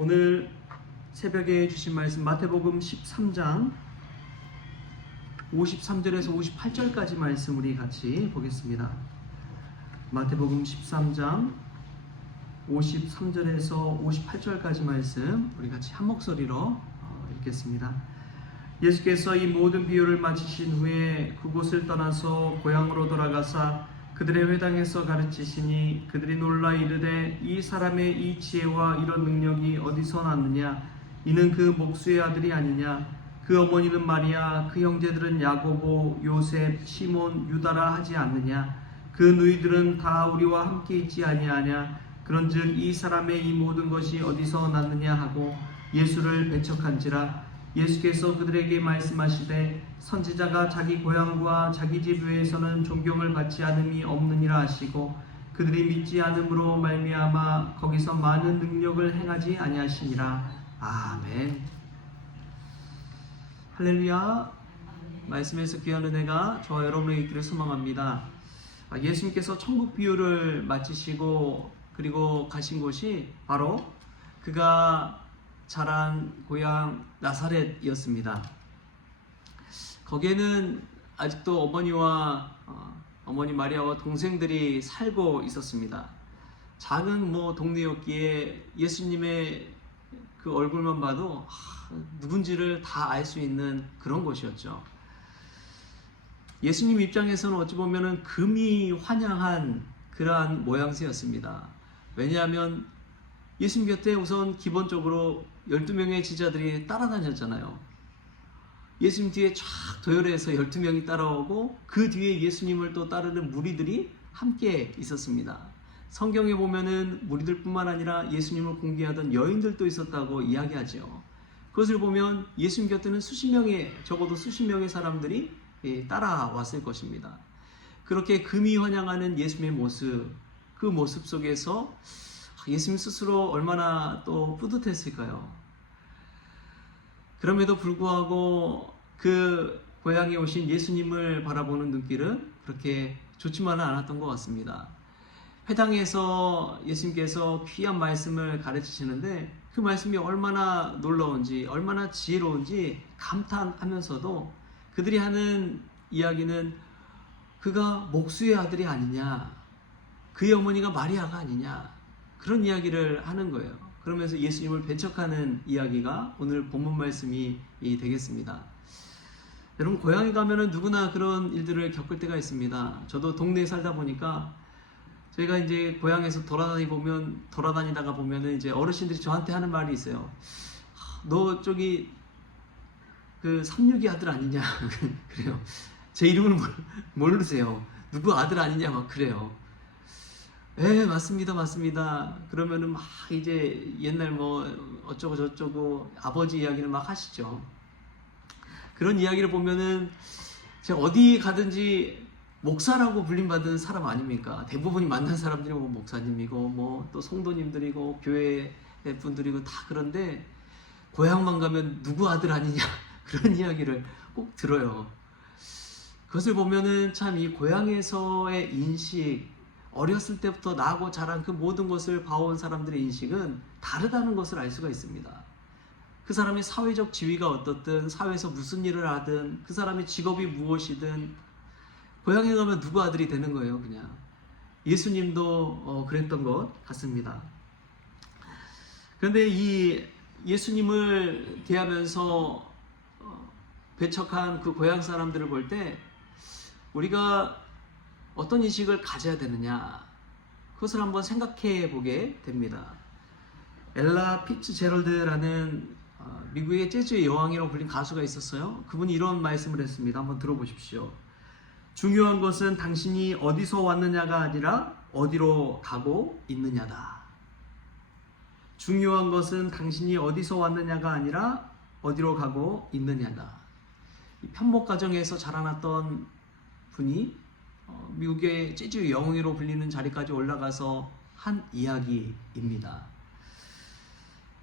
오늘 새벽에 주신 말씀 마태복음 13장 53절에서 58절까지 말씀 우리 같이 보겠습니다. 마태복음 13장 53절에서 58절까지 말씀 우리 같이 한 목소리로 읽겠습니다. 예수께서 이 모든 비유를 마치신 후에 그곳을 떠나서 고향으로 돌아가사 그들의 회당에서 가르치시니 그들이 놀라 이르되 이 사람의 이 지혜와 이런 능력이 어디서 났느냐? 이는 그 목수의 아들이 아니냐? 그 어머니는 마리아, 그 형제들은 야고보, 요셉, 시몬, 유다라 하지 않느냐? 그 누이들은 다 우리와 함께 있지 아니하냐? 그런즉 이 사람의 이 모든 것이 어디서 났느냐 하고 예수를 배척한지라. 예수께서 그들에게 말씀하시되 선지자가 자기 고향과 자기 집 외에서는 존경을 받지 않음이 없느니라 하시고 그들이 믿지 않음으로 말미암아 거기서 많은 능력을 행하지 아니하시니라. 아멘. 할렐루야. 말씀에서 귀한 은혜가 저와 여러분에게 있기를 소망합니다. 예수님께서 천국 비유를 마치시고 그리고 가신 곳이 바로 그가 자란 고향 나사렛이었습니다. 거기에는 아직도 어머니 마리아와 동생들이 살고 있었습니다. 작은 동네였기에 예수님의 그 얼굴만 봐도 누군지를 다 알 수 있는 그런 곳이었죠. 예수님 입장에서는 어찌 보면은 금이 환영한 그러한 모양새였습니다. 왜냐하면 예수님 곁에 우선 기본적으로 12명의 제자들이 따라다녔잖아요. 예수님 뒤에 쫙 도열해서 12명이 따라오고 그 뒤에 예수님을 또 따르는 무리들이 함께 있었습니다. 성경에 보면은 무리들뿐만 아니라 예수님을 공개하던 여인들도 있었다고 이야기하죠. 그것을 보면 예수님 곁에는 적어도 수십 명의 사람들이 따라왔을 것입니다. 그렇게 금이 환영하는 예수님의 모습, 그 모습 속에서 예수님 스스로 얼마나 또 뿌듯했을까요? 그럼에도 불구하고 그 고향에 오신 예수님을 바라보는 눈길은 그렇게 좋지만은 않았던 것 같습니다. 회당에서 예수님께서 귀한 말씀을 가르치시는데 그 말씀이 얼마나 놀라운지 얼마나 지혜로운지 감탄하면서도 그들이 하는 이야기는 그가 목수의 아들이 아니냐, 그의 어머니가 마리아가 아니냐, 그런 이야기를 하는 거예요. 그러면서 예수님을 배척하는 이야기가 오늘 본문 말씀이 되겠습니다. 여러분, 고향에 가면은 누구나 그런 일들을 겪을 때가 있습니다. 저도 동네에 살다 보니까 저희가 이제 고향에서 돌아다니다가 보면은 이제 어르신들이 저한테 하는 말이 있어요. 너 저기 그 삼육이 아들 아니냐? 그래요. 제 이름을 모르세요. 누구 아들 아니냐? 막 그래요. 네, 맞습니다. 그러면은 막 이제 옛날 어쩌고 저쩌고 아버지 이야기를 막 하시죠. 그런 이야기를 보면은 제가 어디 가든지 목사라고 불림받은 사람 아닙니까? 대부분이 만난 사람들이 목사님이고 또 성도님들이고 교회 분들이고 다 그런데 고향만 가면 누구 아들 아니냐 그런 이야기를 꼭 들어요. 그것을 보면은 참 이 고향에서의 인식, 어렸을 때부터 나고 자란 그 모든 것을 봐온 사람들의 인식은 다르다는 것을 알 수가 있습니다. 그 사람의 사회적 지위가 어떻든, 사회에서 무슨 일을 하든, 그 사람의 직업이 무엇이든 고향에 가면 누구 아들이 되는 거예요. 그냥 예수님도 그랬던 것 같습니다. 그런데 이 예수님을 대하면서 배척한 그 고향 사람들을 볼 때 우리가 어떤 인식을 가져야 되느냐, 그것을 한번 생각해 보게 됩니다. 엘라 피츠제럴드라는 미국의 재즈의 여왕이라고 불린 가수가 있었어요. 그분이 이런 말씀을 했습니다. 한번 들어보십시오. 중요한 것은 당신이 어디서 왔느냐가 아니라 어디로 가고 있느냐다. 중요한 것은 당신이 어디서 왔느냐가 아니라 어디로 가고 있느냐다. 편목 가정에서 자라났던 분이 미국의 재즈 영웅으로 불리는 자리까지 올라가서 한 이야기입니다.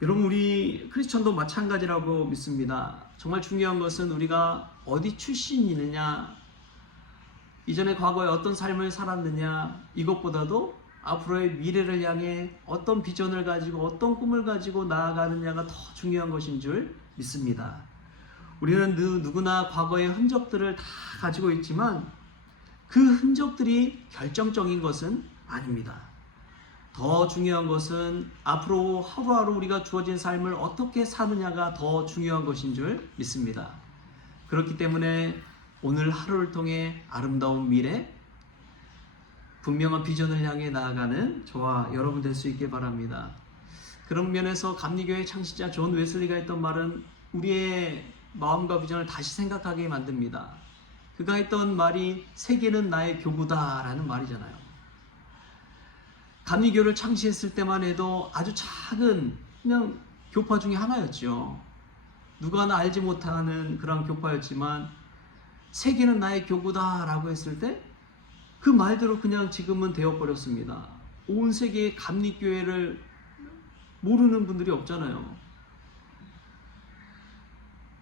여러분, 우리 크리스천도 마찬가지라고 믿습니다. 정말 중요한 것은 우리가 어디 출신이느냐, 이전에 과거에 어떤 삶을 살았느냐, 이것보다도 앞으로의 미래를 향해 어떤 비전을 가지고 어떤 꿈을 가지고 나아가느냐가 더 중요한 것인 줄 믿습니다. 우리는 누구나 과거의 흔적들을 다 가지고 있지만 그 흔적들이 결정적인 것은 아닙니다. 더 중요한 것은 앞으로 하루하루 우리가 주어진 삶을 어떻게 사느냐가 더 중요한 것인 줄 믿습니다. 그렇기 때문에 오늘 하루를 통해 아름다운 미래, 분명한 비전을 향해 나아가는 저와 여러분 될 수 있길 바랍니다. 그런 면에서 감리교회 창시자 존 웨슬리가 했던 말은 우리의 마음과 비전을 다시 생각하게 만듭니다. 그가 했던 말이 세계는 나의 교구다 라는 말이잖아요. 감리교를 창시했을 때만 해도 아주 작은 그냥 교파 중에 하나였죠. 누가 하나 알지 못하는 그런 교파였지만 세계는 나의 교구다 라고 했을 때 그 말대로 그냥 지금은 되어버렸습니다. 온 세계의 감리교회를 모르는 분들이 없잖아요.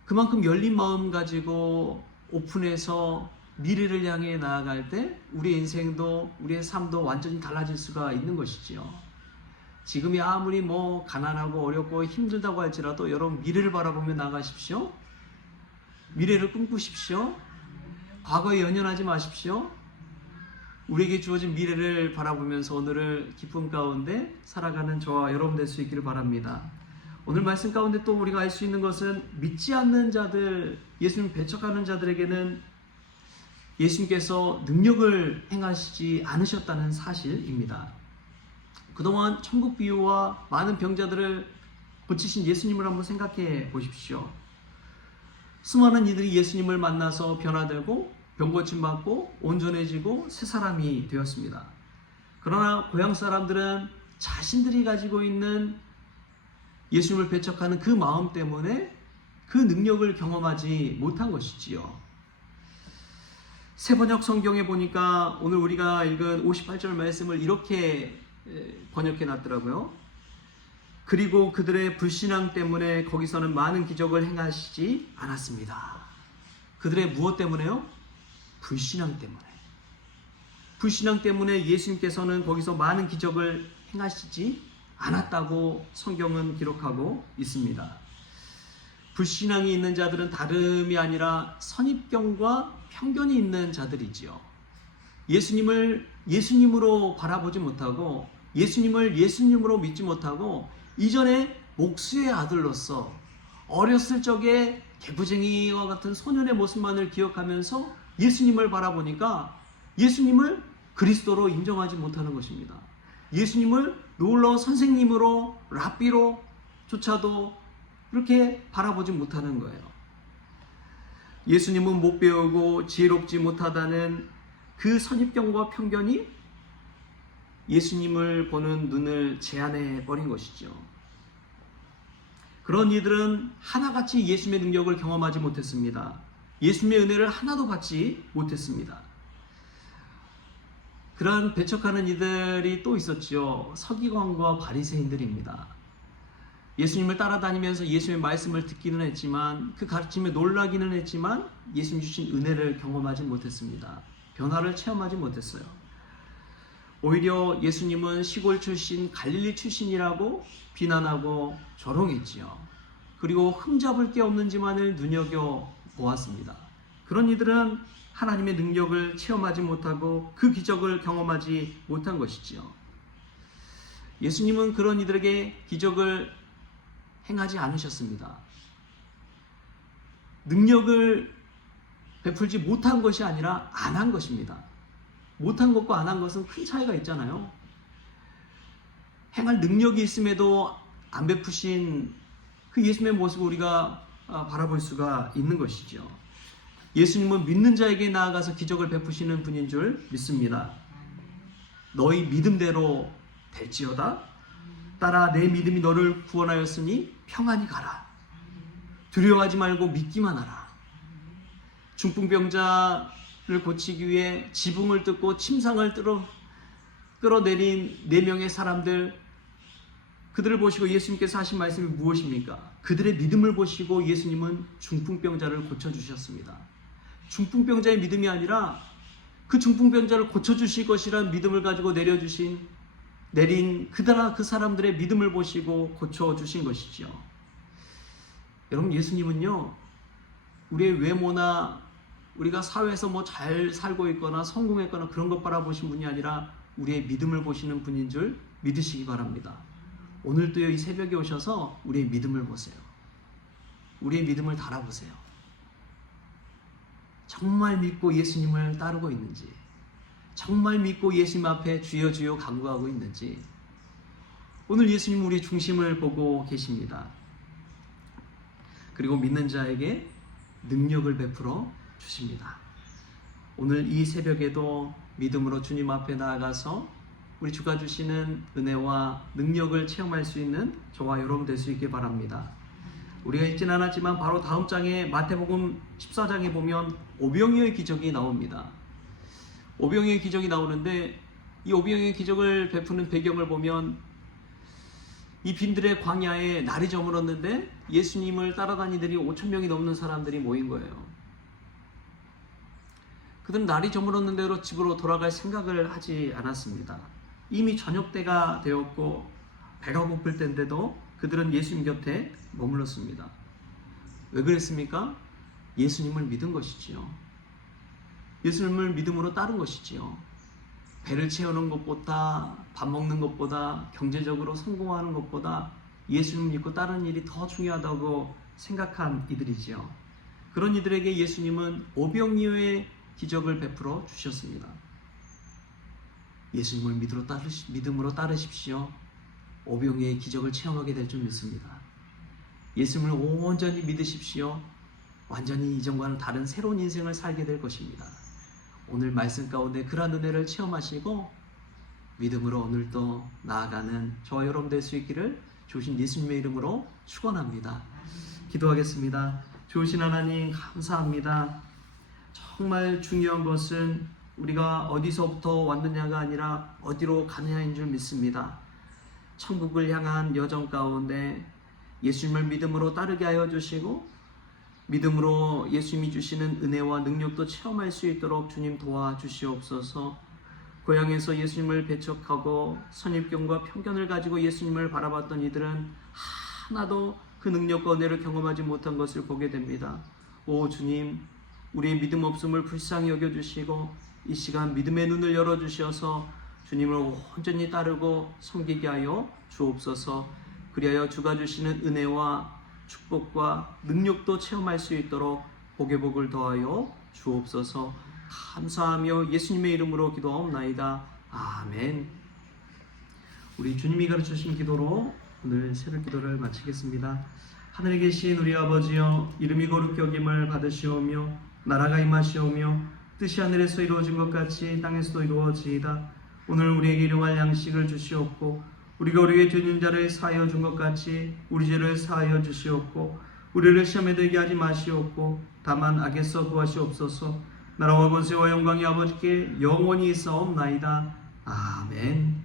그만큼 열린 마음 가지고 오픈해서 미래를 향해 나아갈 때 우리의 인생도 우리의 삶도 완전히 달라질 수가 있는 것이지요. 지금이 아무리 가난하고 어렵고 힘들다고 할지라도 여러분 미래를 바라보며 나가십시오. 미래를 꿈꾸십시오. 과거에 연연하지 마십시오. 우리에게 주어진 미래를 바라보면서 오늘을 기쁨 가운데 살아가는 저와 여러분 될 수 있기를 바랍니다. 오늘 말씀 가운데 또 우리가 알 수 있는 것은 믿지 않는 자들, 예수님 배척하는 자들에게는 예수님께서 능력을 행하시지 않으셨다는 사실입니다. 그동안 천국 비유와 많은 병자들을 고치신 예수님을 한번 생각해 보십시오. 수많은 이들이 예수님을 만나서 변화되고 병 고침받고 온전해지고 새 사람이 되었습니다. 그러나 고향 사람들은 자신들이 가지고 있는 예수님을 배척하는 그 마음 때문에 그 능력을 경험하지 못한 것이지요. 새번역 성경에 보니까 오늘 우리가 읽은 58절 말씀을 이렇게 번역해 놨더라고요. 그리고 그들의 불신앙 때문에 거기서는 많은 기적을 행하시지 않았습니다. 그들의 무엇 때문에요? 불신앙 때문에. 불신앙 때문에 예수님께서는 거기서 많은 기적을 행하시지 않았다고 성경은 기록하고 있습니다. 불신앙이 있는 자들은 다름이 아니라 선입견과 편견이 있는 자들이지요. 예수님을 예수님으로 바라보지 못하고 예수님을 예수님으로 믿지 못하고 이전에 목수의 아들로서 어렸을 적에 개구쟁이와 같은 소년의 모습만을 기억하면서 예수님을 바라보니까 예수님을 그리스도로 인정하지 못하는 것입니다. 예수님을 놀라운 선생님으로 랍비로 조차도 그렇게 바라보지 못하는 거예요. 예수님은 못 배우고 지혜롭지 못하다는 그 선입견과 편견이 예수님을 보는 눈을 제한해 버린 것이죠. 그런 이들은 하나같이 예수님의 능력을 경험하지 못했습니다. 예수님의 은혜를 하나도 받지 못했습니다. 그런 배척하는 이들이 또 있었죠. 서기관과 바리새인들입니다. 예수님을 따라다니면서 예수님의 말씀을 듣기는 했지만 그 가르침에 놀라기는 했지만 예수님 주신 은혜를 경험하지 못했습니다. 변화를 체험하지 못했어요. 오히려 예수님은 시골 출신, 갈릴리 출신이라고 비난하고 조롱했지요. 그리고 흠잡을 게 없는지만을 눈여겨보았습니다. 그런 이들은 하나님의 능력을 체험하지 못하고 그 기적을 경험하지 못한 것이지요. 예수님은 그런 이들에게 기적을 행하지 않으셨습니다. 능력을 베풀지 못한 것이 아니라 안 한 것입니다. 못한 것과 안 한 것은 큰 차이가 있잖아요. 행할 능력이 있음에도 안 베푸신 그 예수님의 모습을 우리가 바라볼 수가 있는 것이죠. 예수님은 믿는 자에게 나아가서 기적을 베푸시는 분인 줄 믿습니다. 너희 믿음대로 될지어다. 따라 내 믿음이 너를 구원하였으니 평안히 가라. 두려워하지 말고 믿기만 하라. 중풍병자를 고치기 위해 지붕을 뜯고 침상을 끌어내린 4명의 사람들, 그들을 보시고 예수님께서 하신 말씀이 무엇입니까? 그들의 믿음을 보시고 예수님은 중풍병자를 고쳐주셨습니다. 중풍병자의 믿음이 아니라 그 중풍병자를 고쳐주실 것이라는 믿음을 가지고 내려주신 내린 그 사람들의 믿음을 보시고 고쳐주신 것이죠. 여러분, 예수님은요, 우리의 외모나 우리가 사회에서 뭐 잘 살고 있거나 성공했거나 그런 것 바라보신 분이 아니라 우리의 믿음을 보시는 분인 줄 믿으시기 바랍니다. 오늘도요, 이 새벽에 오셔서 우리의 믿음을 보세요. 우리의 믿음을 달아보세요. 정말 믿고 예수님을 따르고 있는지, 정말 믿고 예수님 앞에 주여 주여 간구하고 있는지. 오늘 예수님은 우리 중심을 보고 계십니다. 그리고 믿는 자에게 능력을 베풀어 주십니다. 오늘 이 새벽에도 믿음으로 주님 앞에 나아가서 우리 주가 주시는 은혜와 능력을 체험할 수 있는 저와 여러분 될 수 있길 바랍니다. 우리가 읽진 않았지만 바로 다음 장에 마태복음 14장에 보면 오병이어의 기적이 나옵니다. 오병이어의 기적이 나오는데 이 오병이어의 기적을 베푸는 배경을 보면 이 빈들의 광야에 날이 저물었는데 예수님을 따라다니더니 5,000명이 넘는 사람들이 모인 거예요. 그들은 날이 저물었는데도 집으로 돌아갈 생각을 하지 않았습니다. 이미 저녁 때가 되었고 배가 고플 때인데도 그들은 예수님 곁에 머물렀습니다. 왜 그랬습니까? 예수님을 믿은 것이지요. 예수님을 믿음으로 따른 것이지요. 배를 채우는 것보다, 밥 먹는 것보다, 경제적으로 성공하는 것보다 예수님을 믿고 따르는 일이 더 중요하다고 생각한 이들이지요. 그런 이들에게 예수님은 오병이어의 기적을 베풀어 주셨습니다. 예수님을 믿음으로 따르십시오. 오병이어의 기적을 체험하게 될 줄 믿습니다. 예수님을 온전히 믿으십시오. 완전히 이전과는 다른 새로운 인생을 살게 될 것입니다. 오늘 말씀 가운데 그러한 은혜를 체험하시고 믿음으로 오늘도 나아가는 저와 여러분 될 수 있기를 주신 예수님의 이름으로 축원합니다. 기도하겠습니다. 좋으신 하나님 감사합니다. 정말 중요한 것은 우리가 어디서부터 왔느냐가 아니라 어디로 가느냐인 줄 믿습니다. 천국을 향한 여정 가운데 예수님을 믿음으로 따르게 하여 주시고 믿음으로 예수님이 주시는 은혜와 능력도 체험할 수 있도록 주님 도와주시옵소서. 고향에서 예수님을 배척하고 선입견과 편견을 가지고 예수님을 바라봤던 이들은 하나도 그 능력과 은혜를 경험하지 못한 것을 보게 됩니다. 오 주님, 우리의 믿음 없음을 불쌍히 여겨주시고 이 시간 믿음의 눈을 열어주셔서 주님을 온전히 따르고 섬기게 하여 주옵소서. 그리하여 주가 주시는 은혜와 축복과 능력도 체험할 수 있도록 복의 복을 더하여 주옵소서. 감사하며 예수님의 이름으로 기도하옵나이다. 아멘. 우리 주님이 가르쳐주신 기도로 오늘 새벽 기도를 마치겠습니다. 하늘에 계신 우리 아버지여, 이름이 거룩히 여김을 받으시오며 나라가 임하시오며 뜻이 하늘에서 이루어진 것 같이 땅에서도 이루어지이다. 오늘 우리에게 일용할 양식을 주시옵고 우리가 우리에게 죄진 자를 사하여 준 것 같이 우리 죄를 사하여 주시옵고 우리를 시험에 들게 하지 마시옵고 다만 악에서 구하시옵소서. 나라와 권세와 영광이 아버지께 영원히 있사옵나이다. 아멘.